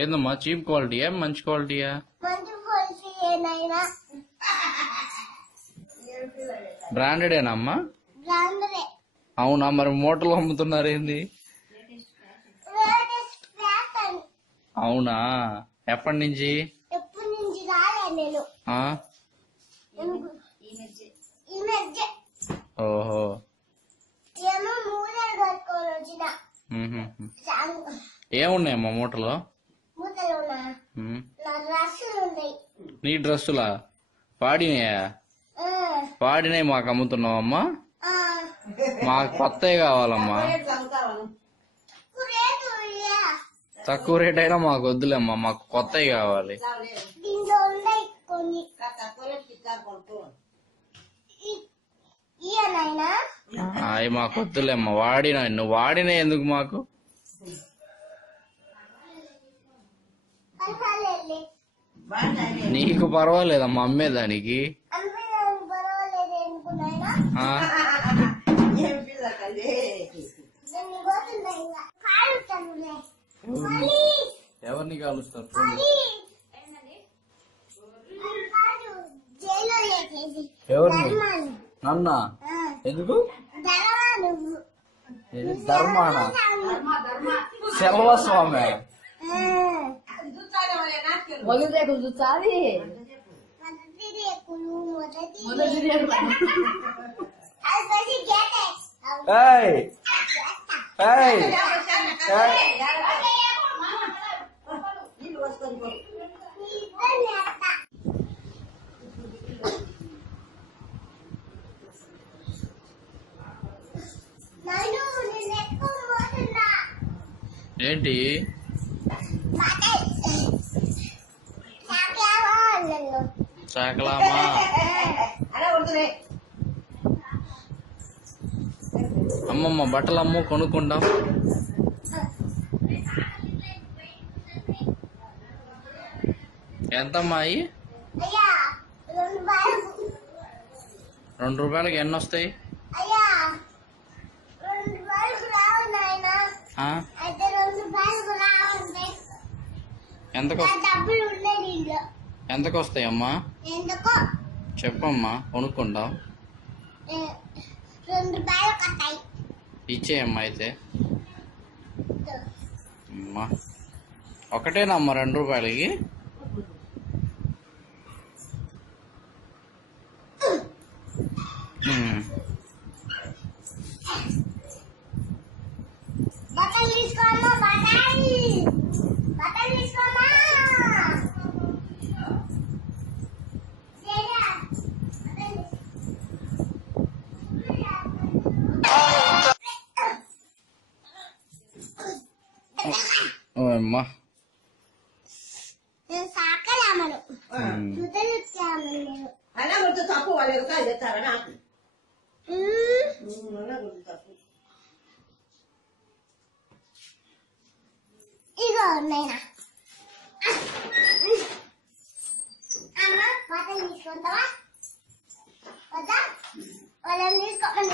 ఏందమ్మా చీప్ క్వాలిటీయా మంచి క్వాలిటీయా? బ్రాండెడేనా అమ్మా? అవునా, మరి మూటలు అమ్ముతున్నారు ఏంది? అవునా, ఎప్పటి నుంచి? ఓహో, ఏమున్నాయమ్మా మూటలో? నీ డ్రెస్సులా? పాడినాయా? పాడినాయి మాకు అమ్ముతున్నావమ్మా? మాకు కొత్తవి కావాలమ్మా. తక్కువ రేట్ అయినా మాకు వద్దులేమ్మా, మాకు కొత్తవి కావాలి. అవి మాకు వద్దులేమ్మా, వాడినా. నువ్వు వాడినా ఎందుకు మాకు? నీకు పర్వాలేదమ్మా అమ్మేదానికి. ఎవరిని కాలుస్తారు? ఎవరిని? నన్నా? ఎందుకు? ధర్మాన సెల్వస్వామి ఏంటి? చాకలామా? అమ్మమ్మ బట్టలు అమ్ము, కొనుక్కుంటాం. ఎంతమ్మాయి? 2 రూపాయలకి ఎన్ని వస్తాయి? ఎంతకు వస్తాయమ్మా? చెప్పమ్మా, కొనుక్కుంటాం. ఇచ్చేయమ్మా అయితే. అమ్మా ఒకటేనమ్మా 2 రూపాయలకి? అమ్మా తప్పు వాళ్ళు చెప్తారా నాకు? ఇగో నేనా అమ్మ బట్టలు తీసుకుంటావా? వద్దా? వాళ్ళని తీసుకోమని